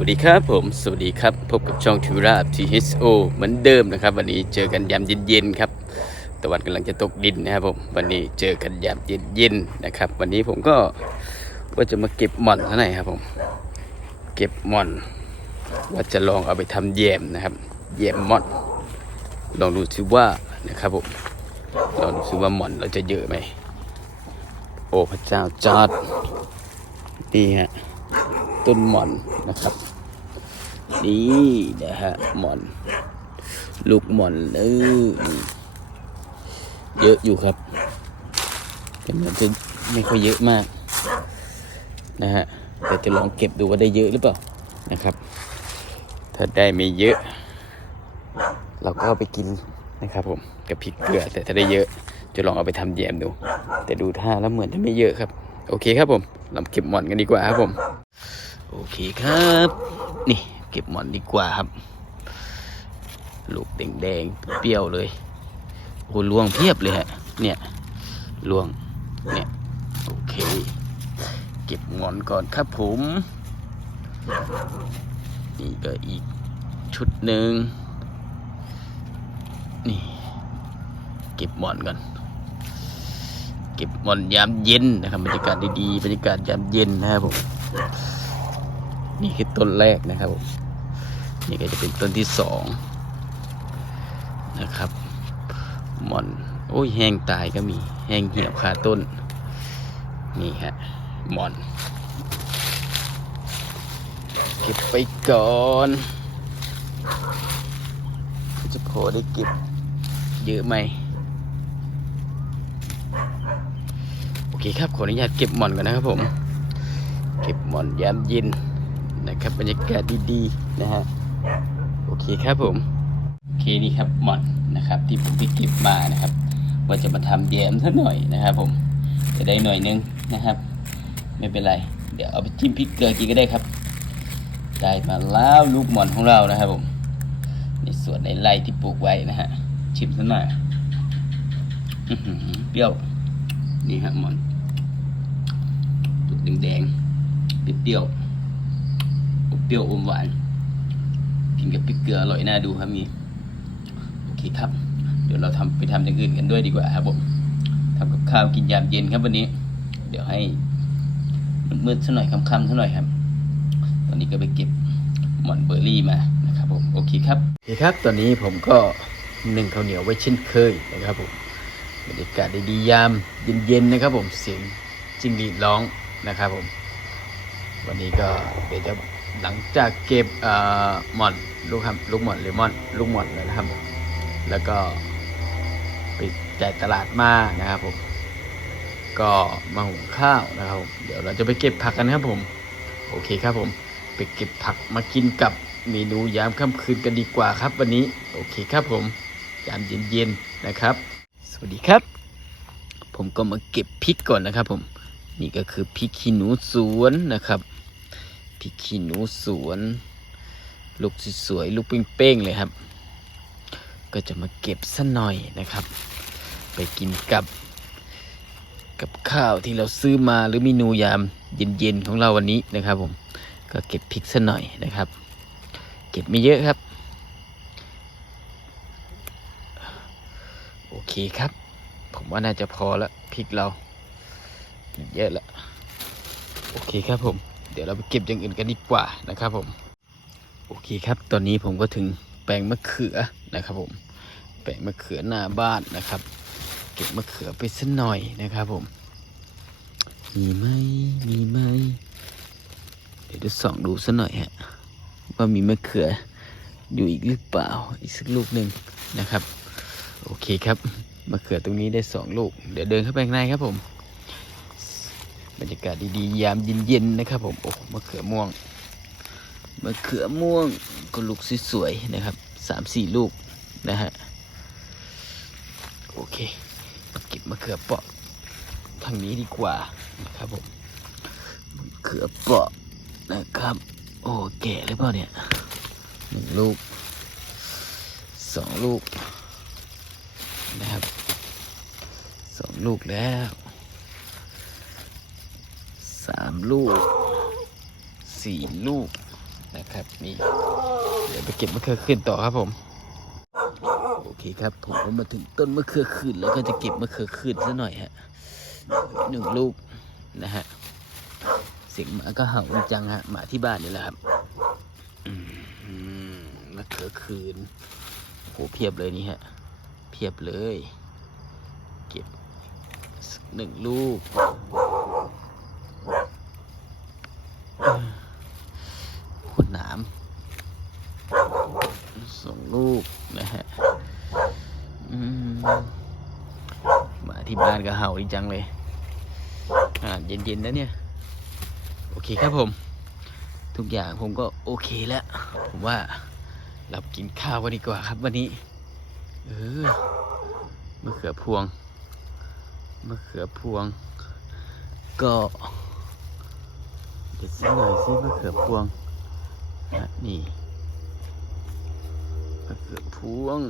วัสดีครับผม สวัสดีครับ พบกับช่องทูรา THO เหมือนเดิมนะครับ วันนี้เจอกันยามเย็นๆครับตะวันกำลังจะตกดินนะครับผมวันนี้เจอกันยามเย็นๆนะครับ วันนี้ผมก็ว่าจะมาเก็บหม่อนเท่าไหร่ครับผม เก็บหม่อน ว่าจะลองเอาไปทำแยมนะครับแยมหม่อน ลองดูซิว่านะครับผมลองดูซิว่าหม่อนเราจะเยอะไหมโอ้พระเจ้าจอดนี่ฮะ ต้นหม่อนนะครับ นี่นะฮะหม่อน ลูกหม่อนเออเยอะอยู่ครับแต่เหมือนจะไม่ค่อยเยอะมาก นะฮะแต่จะลองเก็บดูว่าได้เยอะหรือเปล่านะครับ ถ้าได้ไม่เยอะ เราก็ไปกินนะครับผมกับพริกเกลือแต่ถ้าได้เยอะจะลองเอาไปทำแยมดู แต่ดูท่าแล้วเหมือนจะไม่เยอะครับ โอเคครับผมเราเก็บหม่อนกันดีกว่าครับผม โอเคครับ นี่เก็บหมอนดีกว่าครับ ลูกแดงๆเปรี้ยวเลยโอ้ลวงเพียบเลยฮะ เนี่ยลวง เนี่ย โอเค เก็บหมอนก่อนครับผม นี่ก็อีกชุดหนึ่ง นี่ เก็บหมอนก่อน เก็บหมอนยามเย็นนะครับบรรยากาศดีๆ บรรยากาศยามเย็นนะครับผม นี่คือต้นแรกนะครับผมนี่ก็จะเป็นต้นที่สองนะครับหมอนโอ้ยแห้งตายก็มีแห้งเหี่ยวคาต้น นี่ฮะหมอน เก็บไปก่อนจะพอได้เก็บเยอะไหมโอเคครับขออนุญาตเก็บหมอนก่อนนะครับผม เก็บหมอนยามเย็น นะครับบรรยากาศดีๆนะฮะโอเคครับผมโอเคนี่ครับหมอนนะครับ ที่ผมไปเก็บมานะครับว่าจะมาทำแยมสักหน่อยนะครับ ผมจะได้หน่อยนึงนะครับ ไม่เป็นไร เดี๋ยวเอาไปจิ้มพริกเกลือกินก็ได้ครับ ได้มาแล้วลูกหมอนของเรานะครับ ผมในส่วนในไร่ที่ปลูกไว้นะฮะชิมสักหน่อยเปรี้ยวนี่ฮะหมอนลูกแดงๆเปรี้ยวๆ เปรี้ยวอมหวาน กินกับพริกเกลืออร่อยน่าดูครับมี โอเคครับ เดี๋ยวเราทำไปทำอย่างอื่นกันด้วยดีกว่าครับผมทำกับข้าวกินยามเย็นครับวันนี้ เดี๋ยวให้มืดๆสักหน่อยค่ำๆสักหน่อยครับ ตอนนี้ก็ไปเก็บหม่อนเบอร์รี่มานะครับผมโอเคครับโอเคครับ ตอนนี้ผมก็นึ่งข้าวเหนียวไว้เช่นเคยนะครับผมบรรยากาศดีๆยามเย็นๆนะครับผมเสียงจิงหรีดร้องนะครับผม วันนี้ก็เดี๋ยวจะ หลังจากเก็บเอ่อหมอนลูกครับลูกหมอนเลมอนลูกหมอนแล้วนะครับ แล้วก็ไปจ่ายตลาดมานะครับผมก็มาหุงข้าวนะครับ เดี๋ยวเราจะไปเก็บผักกันครับผม โอเคครับผม ไปเก็บผักมากินกับเมนูยามค่ำคืนกันดีกว่าครับ วันนี้โอเคครับผมยามเย็นๆนะครับ สวัสดีครับ ผมก็มาเก็บพริกก่อนนะครับ ผมนี่ก็คือพริกขี้หนูสวนนะครับ พริกขี้หนูสวน ลูกสวยๆลูกเป้งๆเลยครับ ก็จะมาเก็บสัหน่อยนะครับ ไปกินกับ กับข้าวที่เราซื้อมาหรือเมนูยามเย็นๆของเราวันนี้นะครับผมก็เก็บพริกสัหน่อยนะครับ เก็บไม่เยอะครับโอเคครับ ผมว่าน่าจะพอละพริกเราเยอะละโอเคครับผม เดี๋ยวเราไปเก็บอย่างอื่นกันดีกว่านะครับผม โอเคครับ ตอนนี้ผมก็ถึงแปลงมะเขือนะครับผม แปลงมะเขือหน้าบ้านนะครับ เก็บมะเขือไปสักหน่อยนะครับผม มีไหมมีไหมเดี๋ยวจะส่องดูสักหน่อยฮะว่ามีมะเขืออยู่อีกหรือเปล่าอีกสักลูกหนึ่งนะครับ โอเคครับมะเขือตรงนี้ได้สองลูก เดี๋ยวเดินเข้าไปข้างในครับผม บรรยากาศดีๆยามเย็นๆนะครับ ผมโอ้มะเขือม่วงมะเขือม่วงก็ลูกสวยๆนะครับสามสี่ลูกนะฮะโอเคมาเก็บมะเขือเปราะทางนี้ดีกว่านะครับผมมะเขือเปราะนะครับ โอ้แก่หรือเปล่าเนี่ยหนึ่งลูกสองลูกนะครับสองลูกแล้วามลูกสี่ลูกนะครับนี่เดี๋ยวไปเก็บมะเขือขึ้นต่อครับผม โอเคครับ ผมก็มาถึงต้นมะเขือขึ้นแล้วก็จะเก็บมะเขือขึ้นซะหน่อยฮะหนึ่งลูกนะฮะเสียงหมาก็เห่าจังฮะหมาที่บ้านนี่แหละครับมะเขือคืนโหเพียบเลยนี่ฮะเพียบเลย เก็บหนึ่งลูกขนหนามสองลูกนะฮะอื มาที่บ้านก็เห่าดีจังเลยอ่าเย็นๆนะเนี่ย โอเคครับผม ทุกอย่างผมก็โอเคแล้ว ผมว่าเรากินข้าวกันดีกว่าครับวันนี้ เออมะเขือพวงมะเขือพวง ก็เดี๋ยวสักหน่อยสิมะเขือพวงนะนี่มะเขือพวง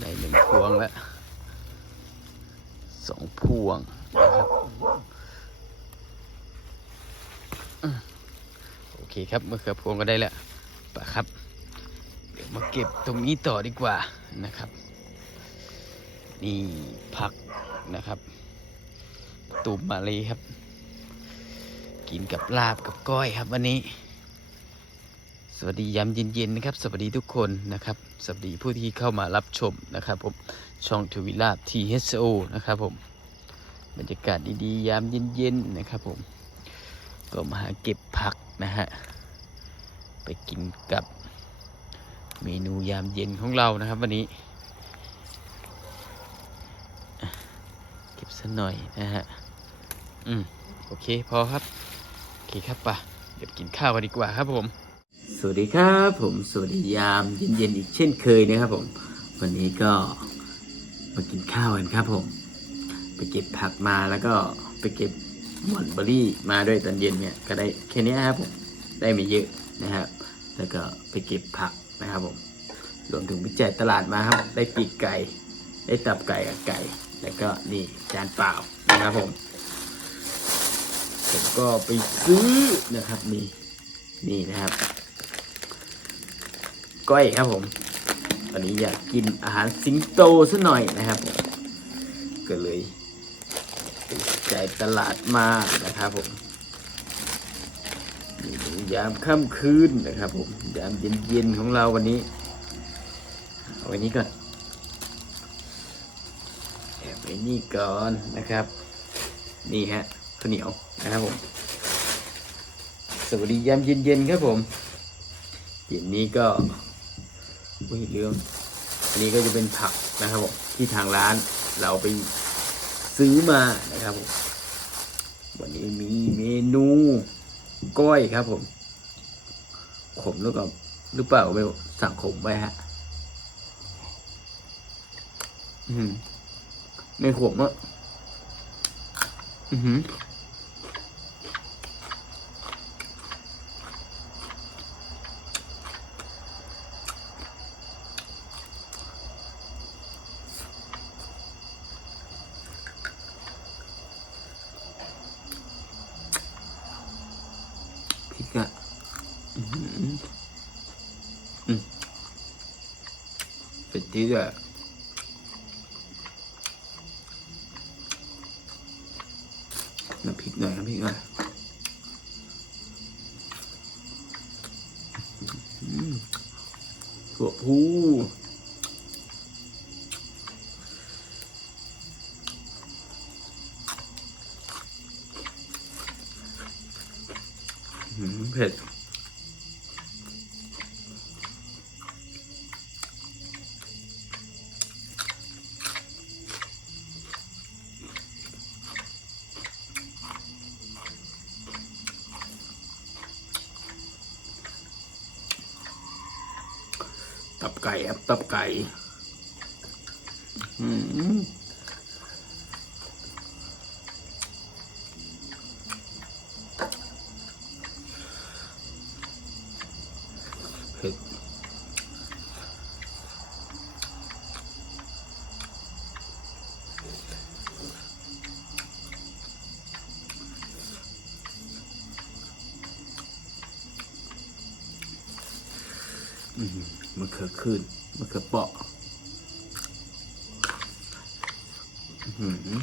ได้หนึ่งพวงแล้วสองพวงนะครับอืมโอเคครับมะเขือพวงก็ได้แล้วปะครับ เดี๋ยวมาเก็บตรงนี้ต่อดีกว่านะครับ นี่ผักนะครับตูมมาเลยครับ กินกับลาบกับก้อยครับวันนี้ สวัสดียามเย็นๆนะครับ สวัสดีทุกคนนะครับ สวัสดีผู้ที่เข้ามารับชมนะครับผมช่องทวิลาบ THO นะครับผมบรรยากาศดีๆ ยามเย็นๆนะครับผมก็มาหาเก็บผักนะฮะไปกินกับเมนูยามเย็นของเรานะครับ วันนี้ เก็บสักหน่อยนะฮะอืมโอเคพอครับโอเคครับป่ะเดี๋ยวกินข้าวกันดีกว่าครับผม สวัสดีครับผมสวัสดียามเย็นๆอีกเช่นเคยนะครับผมวันนี้ก็มากินข้าวกันครับผม ไปเก็บผักมาแล้วก็ไปเก็บหม่อนเบอรี่มาด้วยตอนเย็นเนี่ยก็ได้แค่นี้ครับผมได้ไม่เยอะนะครับ แล้วก็ไปเก็บผักนะครับผมรวมถึงไปแจกตลาดมาครับได้ปีกไก่ ได้ตับไก่กับไก่ แล้วก็นี่จานเปล่านะครับผมผมก็ไปซื้อนะครับนี่นี่นะครับ ก้อยครับผม ตอนนี้อยากกินอาหารสิงโตซะหน่อยนะครับผมก็เลยไปจ่ายตลาดมานะครับผมยามค่ำคืนนะครับผม ยามเย็นๆของเราวันนี้เอาไว้นี้ก่อนแอบไว้นี่ก่อนนะครับ นี่ฮะข้าวเหนียวนะครับผมสวัสดียามเย็นๆครับผมเย็นนี้ก็ อุ้ยเรื่อง อันนี้ก็จะเป็นผักนะครับผมที่ทางร้านเราไปซื้อมานะครับผมวันนี้มีเมนูก้อยครับผม ขมแล้วก็หรือเปล่าไม่สั่งขมไว้ฮะอืมไม่ขมอะอือหือ ริกอะอื้อหืออืมเป็ดที่ด้วยน้ำพริกหน่อยน้ำพริกหน่อยอืมถั่วพูอืม เผ็ดตับไก่ครับตับไก่ อืมเผ็ด อืมมะเขือขึ้นมะเขือเปาะอือหือ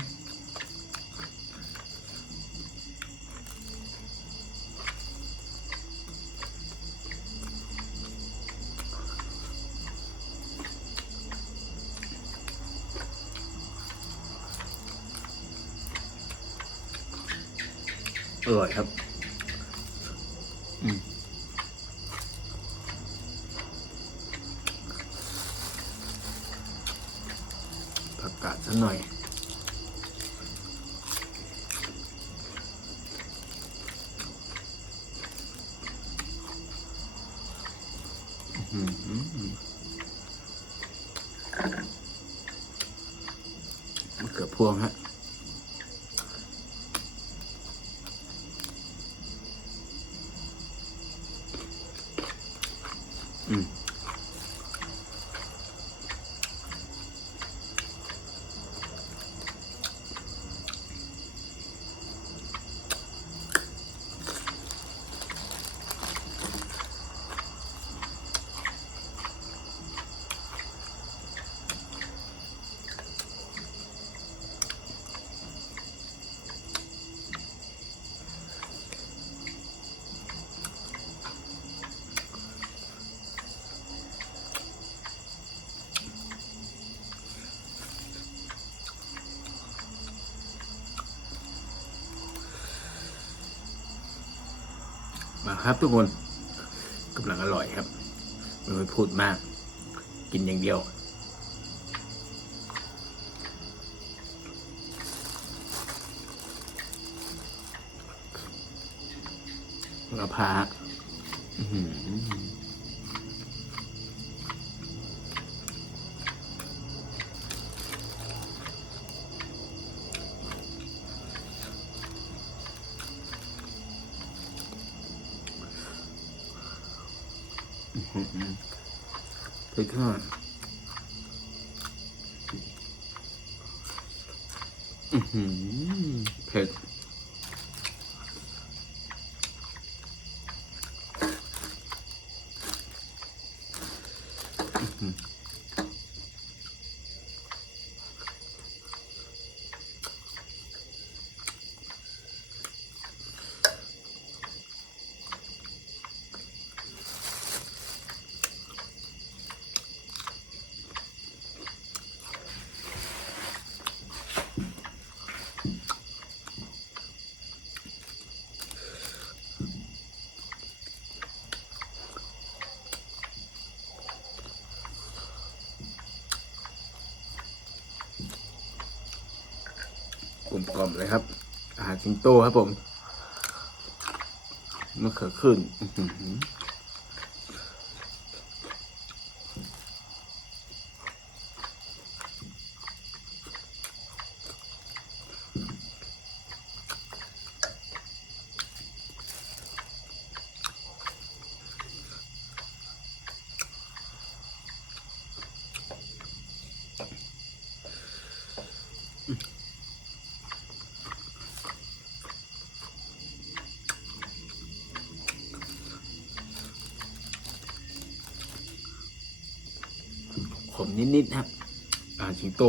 อร่อยครับ อืม ผักกาดสักหน่อย อื้อหือ มะเขือพวงฮะ อืม มาครับทุกคนกำลังอร่อยครับไม่ต้องพูดมาก กินอย่างเดียว กระเพาอื หือพริกทอดอื้อหือเผ็ด กล่อมเลยครับ อาหารสิงโตครับผมมะเขือขึ้น มนิดๆครับอาหารสิงโต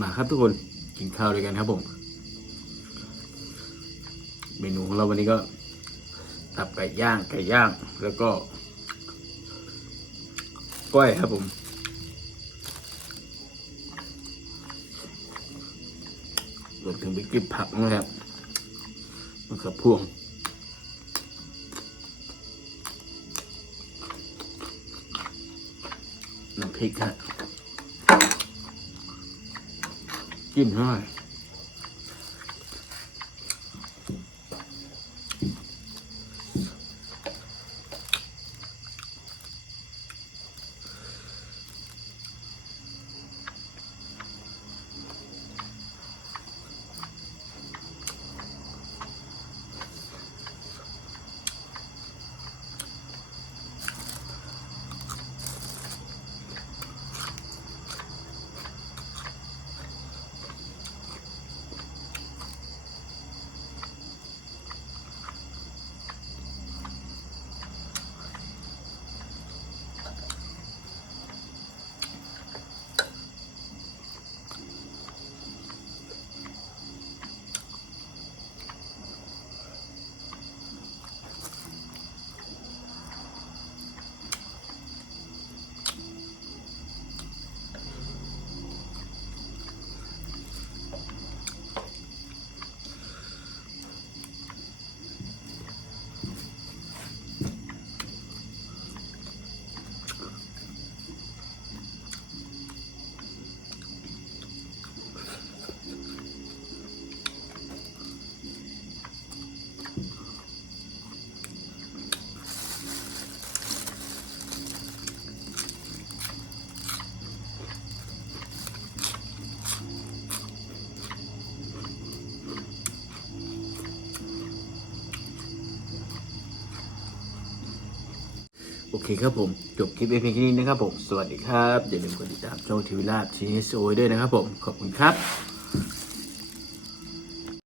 มาครับทุกคนกินข้าวด้วยกันครับผม เมนูของเราวันนี้ก็ตับไก่ย่างไก่ย่าง แล้วก็ก้อยครับผม รวมถึงไปกิบผักนะครับมะเขือพวง พริกฮะกินเท่าไหร่ คครับผม จบคลิปเพียงแค่นี้นะครับผม สวัสดีครับ อย่าลืมกดติดตามช่องทีวีลาบทีเอสโอด้วยนะครับผม ขอบคุณครับ